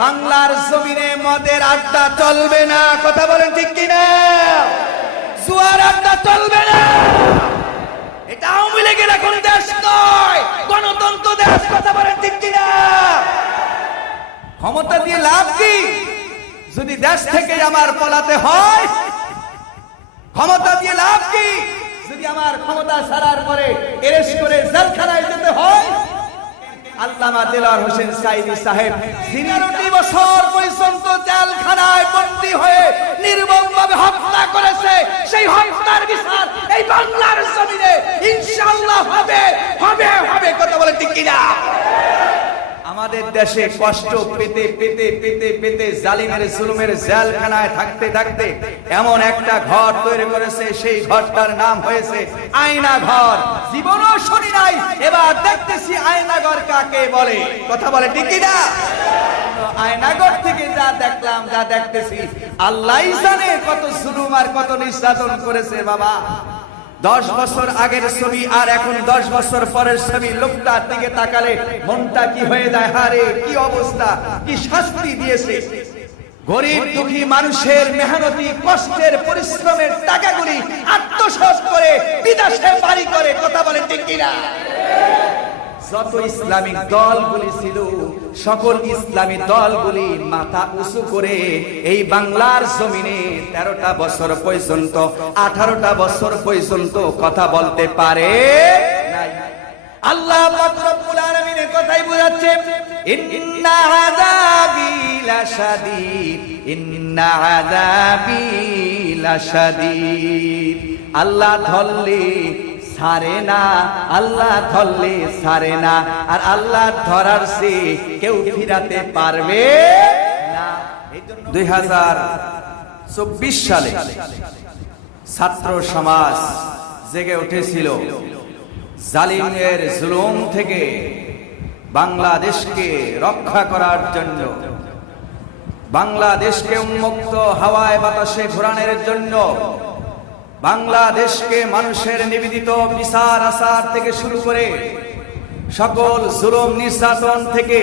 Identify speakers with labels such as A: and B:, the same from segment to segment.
A: বাংলার জমিনে মদের আড্ডা চলবে না। কথা বলেন ঠিক কিনা? জুয়ার আড্ডা চলবে না। এটা আওয়ামী লীগের এখন দেশ নয়, গণতন্ত্র দেশ। কথা বলেন ঠিক কিনা? ক্ষমতা দিয়ে লাভ কি? যদি দেশ থেকে আমার পলাতে হয়, ক্ষমতা দিয়ে লাভ কি? যদি আমার ক্ষমতা ছাড়ার পরে এরেস্ট করে জেলখানায় যেতে হয় আল্লামা দেলার হোসেন সাইদি সাহেব তিনারটি বছর পর্যন্ত জেলখানায় বন্দী হয়ে নির্মমভাবে হত্যা করেছে, সেই হত্যার বিচার এই বাংলার জমিনে ইনশাআল্লাহ হবে হবে হবে। কথা বলে ঠিক কিনা? আমাদের দেশে কষ্ট পেতে পেতে পেতে পেতে জালিমের জুলুমের জেলখানায় থাকতে থাকতে এমন একটা ঘর তৈরি করেছে, সেই ঘরটার নাম হয়েছে আয়না ঘর জীবনও শুনি নাই, এবার দেখতেছি আয়নাঘর কাকে বলে। কথা বলে ঠিক না আয়নাগর থেকে যা দেখলাম, যা দেখতেছি আল্লাহ জানে কত জুলুম আর কত নির্যাতন করেছে বাবা। দশ বছর আগের ছবি, আর এখন দশ বছর পরের ছবি। লোকটার দিকে তাকালে মনটা কি হয়ে যায়? হারে, কি অবস্থা? কি শাস্তি দিয়েছে? গরিব দুঃখী মানুষের মেহনতি, কষ্টের, পরিশ্রমের টাকাগুলি আত্মসাৎ করে বিদেশে বাড়ি করে। কথা কিনা? যত ইসলামিক দলগুলি ছিল সকল ইসলামী দলগুলি মাথা উঁচু করে এই বাংলার জমিনে তেরোটা বছর পর্যন্ত, আঠারোটা বছর পর্যন্ত কথা বলতে পারে আল্লাহ কথাই বোঝাচ্ছে আল্লাহ ধরলে ছাড়ে না, আল্লাহ ধরলে ছাড়ে না, আর আল্লাহ ধরার সে কেউ ফিরাতে পারবে দুই হাজার চব্বিশ সালে ছাত্র সমাজ জেগে উঠেছিল। জালিমের জুলুম থেকে বাংলাদেশকে রক্ষা করার জন্য। বাংলাদেশকে উন্মুক্ত হাওয়ায় বাতাসে ঘোরানোর জন্য বাংলাদেশকে মানুষের নিবেদিত বিচার আচার থেকে শুরু করে সকল জুলুম, নির্যাতন থেকে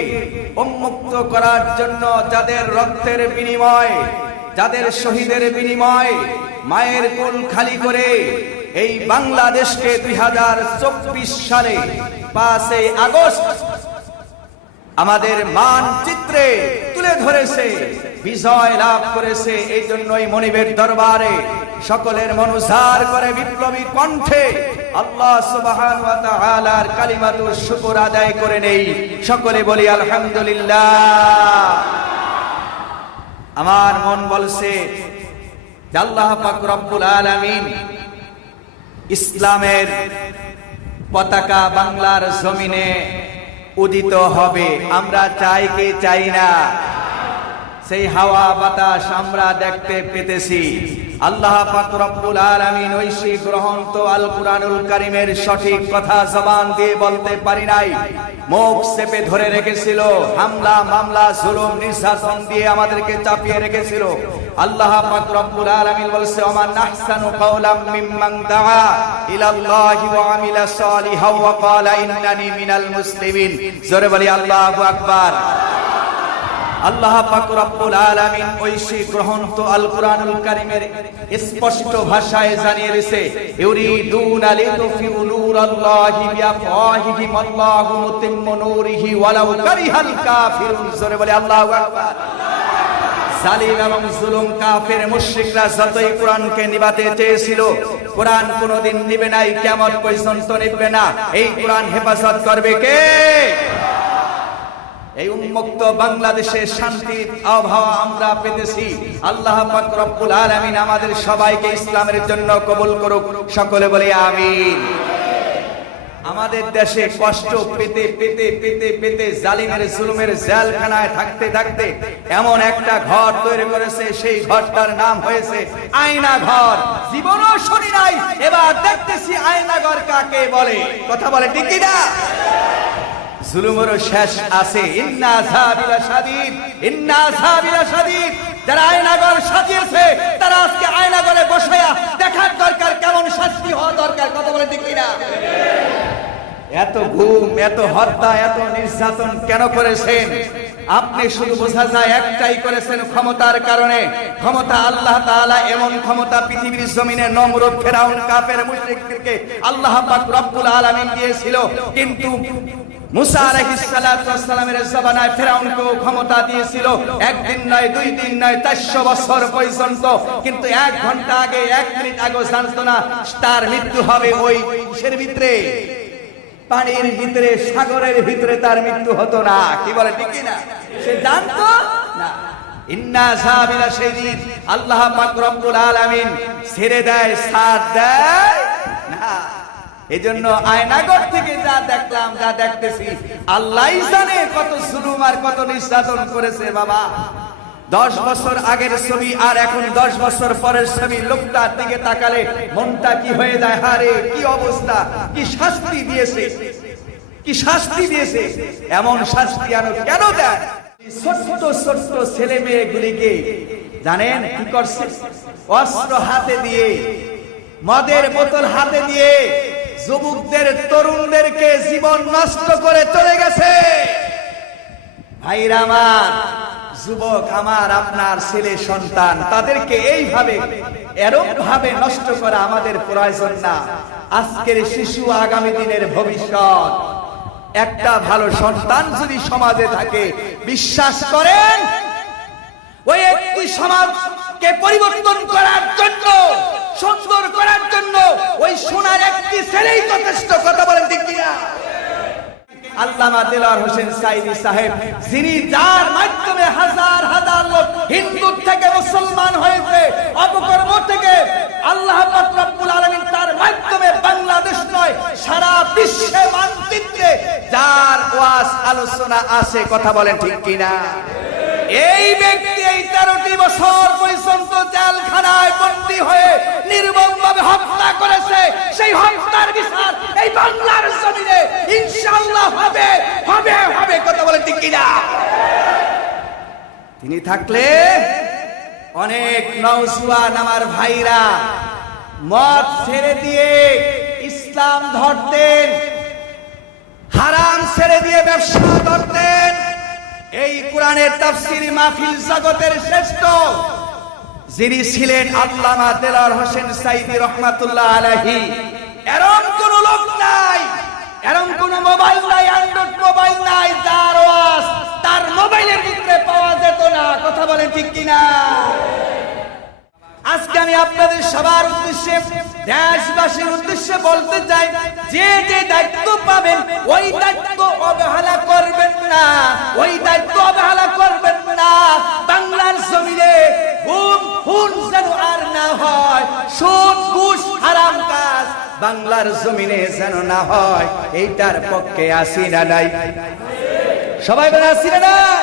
A: উন্মুক্ত করার জন্য যাদের রক্তের বিনিময়, যাদের শহীদের বিনিময় মায়ের কুল খালি করে এই বাংলাদেশকে দুই হাজার চব্বিশ সালে পাঁচই আগস্ট আমাদের মানচিত্রে তুলে ধরেছে। বিজয় লাভ করেছে এই জন্যই মনিবের দরবারে। সকলের মনুসার করে বিপ্লবী কণ্ঠে আল্লাহ সুবহান আদায় করে নেই। সকলে বলি, আলহামদুলিল্লাহ। আমার মন বলছে আল্লাহ পাক রব্বুল আলামিন ইসলামের পতাকা বাংলার জমিনে উদিত হবে। আমরা চাই কি চাই না? সেই হাওয়া, বাতাস আমরা দেখতে পেতেছি। আল্লাহ পাক ঐশী গ্রহণ তো আল কুরআনুল কারীমের সঠিক কথা জবান দিয়ে বলতে পারি নাই। মুখ চেপে ধরে রেখেছিল, হামলা, মামলা, জুলুম, নির্যাতন দিয়ে আমাদেরকে চাপিয়ে রেখেছিল। আল্লাহ পাক রব্বুল বলছে ওমান আহসানু কাওলাম মিম্মান দাআ ইলাল্লাহি ওয়া আমিলা ওয়া ক্বালা ইন্নানি মিনাল মুসলিমিন। জোরে বলি, আল্লাহু আকবার। আল্লাহ পাক রব্বুল আলামিন ঐশী গ্রন্থ আল কুরআনুল কারীমের স্পষ্ট ভাষায় জানিয়ে দিয়েছে, ইউরিদুনা লিতুফিউ নূরাল্লাহি বিআফওয়াহিহিম আল্লাহু মুতিম্মু নূরিহি ওয়ালাউ কারিহাল কাফিরুন। জোরে বলে আল্লাহু আকবার। জালিম এবং জুলুম কাফের মুশরিকরা যতই কোরআনকে নিবাতে চেয়েছিল, কোরআন কোনোদিন নিবে নাই, কিয়ামত পর্যন্ত নিবে না। এই কোরআন হেফাজত করবে কে? এই উন্মুক্ত বাংলাদেশে শান্তির আবহাওয়া আমরা পেতেছি। আল্লাহ পাক রব্বুল আমাদের সবাইকে ইসলামের জন্য কবুল করুক। সকলে বলে আমিন। আমাদের দেশে কষ্ট পেতে পেতে পেতে পেতে জালিমের জুলুমের জেলখানায় থাকতে থাকতে এমন একটা ঘর তৈরি করেছে, সেই ঘরটার নাম হয়েছে আয়না ঘর জীবনও শুনি নাই, এবার দেখতেছি আয়না ঘর কাকে বলে। কথা বলে না জুলুমেরও শেষ আছে। ইন্না সাবিলা সাদিদ, ইন্না সাবিলা সাদিদ। যারা আয়নাগর সাজিয়েছে, তারা আজকে আয়নাগরে বসায়া দেখার দরকার, কেমন শাস্তি হওয়া দরকার, কথা বলে ঠিক কিনা? এত ঘুম, এত হত্যা, এত নির্যাতন কেন করেছেন? আপনি শুধু বোঝা যায় একটাই করেছেন ক্ষমতার কারণে। ক্ষমতা আল্লাহ তাআলা এমন ক্ষমতা পৃথিবীর জমিনে নমরুদ ফেরাউন, কাফের, মুশরিকদেরকে আল্লাহ পাক রব্বুল আলামিন দিয়েছিল। কিন্তু মুসা আলাইহিস সালাতু সালামের জমানায় ফেরাউনকেও ক্ষমতা দিয়েছিল। একদিন নয়, দুই দিন নয় 400 বছর পর্যন্ত। কিন্তু এক ঘণ্টা আগে, এক মিনিট আগে জানতো না, তার মৃত্যু হবে ওই কিসের ভিতরে? পানির ভিতরে, সাগরের ভিতরে তার মৃত্যু হতো না। কি বলে, ঠিক না সে জানতো? না। ইন্না সাহাবিলা সেদিন আল্লাহ পাক আলামিন ছেড়ে দেয়, সাথ দেয় না। এজন্য আয়নাগর থেকে যা দেখলাম, যা দেখতেছি আল্লাহ জানে কত জুলুম আর কত নির্যাতন করেছে বাবা। দশ বছর আগের ছবি আর এখন দশ বছর পরের ছবি। লোকটার দিকে তাকালে মনটা কি হয়ে যায়? হারে, কি অবস্থা? কি শাস্তি দিয়েছে? কি শাস্তি দিয়েছে? এমন শাস্তি আরও কেন দেয়? ছোট্ট ছোট্ট ছেলে মেয়েগুলিকে জানেন কি করছে? অস্ত্র হাতে দিয়ে, মদের বোতল হাতে দিয়ে যুবকদের, তরুণদেরকে জীবন নষ্ট করে চলে গেছে। ভাইরা আমার যুবক আমার, আপনার ছেলে, সন্তান, তাদেরকে এইভাবে এরকম ভাবে নষ্ট করা আমাদের প্রয়োজন না। আজকের শিশু আগামী দিনের ভবিষ্যৎ। একটা ভালো সন্তান যদি সমাজে থাকে, বিশ্বাস করেন, ওই একটি সমাজকে পরিবর্তন করার জন্য, সুন্দর করার জন্য, ওই সোনার একটি ছেলেই যথেষ্ট, কথা বলেন ঠিক কিনা? আল্লামা দেলার হোসেন সাইদি সাহেব, যিনি যার মাধ্যমে হাজার হাজার লোক হিন্দু থেকে মুসলমান হয়েছে, অপকর্ম থেকে, আল্লাহ রব্বুল আলামিন তার মাধ্যমে বাংলাদেশ নয়, সারা বিশ্বে মানচিত্রে যার ওয়াজ, আলোচনা আছে, কথা বলেন ঠিক কিনা? এই ব্যক্তি এই তেরোটি বছর পর্যন্ত জেলখানায় বন্দী হয়ে নির্মম ভাবে হত্যা করেছে। সেই হত্যার বিচার এই বাংলার জমিনে ইনশাআল্লাহ হবে হবে হবে। কথা বলে ঠিক কিনা? তিনি থাকলে অনেক নৌজুয়ান আমার ভাইরা মদ ছেড়ে দিয়ে ইসলাম ধরতেন, হারাম ছেড়ে দিয়ে ব্যবসা করতেন। এই কোরআনের তাফসির মাহফিল জগতের শ্রেষ্ঠ। যিনি ছিলেন আল্লামা দেলার হোসেন সাইদি রহমাতুল্লাহ আলাইহি। এরম কোন লোক নাই, এরম কোন মোবাইল নাই, অ্যান্ড্রয়েড মোবাইল নাই, যার ওয়াজ তার মোবাইলের ভিতরে পাওয়া যেত না। কথা বলেন ঠিক কিনা? আজকে আমি আপনাদের সবার উদ্দেশ্যে দেশবাসীর উদ্দেশ্যে বলতে চাই, যে যে দায়িত্ব পাবেন, ওই দায়িত্ব অবহেলা করবেন না, ওই দায়িত্ব অবহেলা করবেন না। বাংলার জমিনে গুম খুন যেন আর না হয় সুদ ঘুষ, হারাম কাজ বাংলার জমিনে যেন না হয়, এইটার পক্ষে আসি না নাই। সবাই বলে আসি না নাই?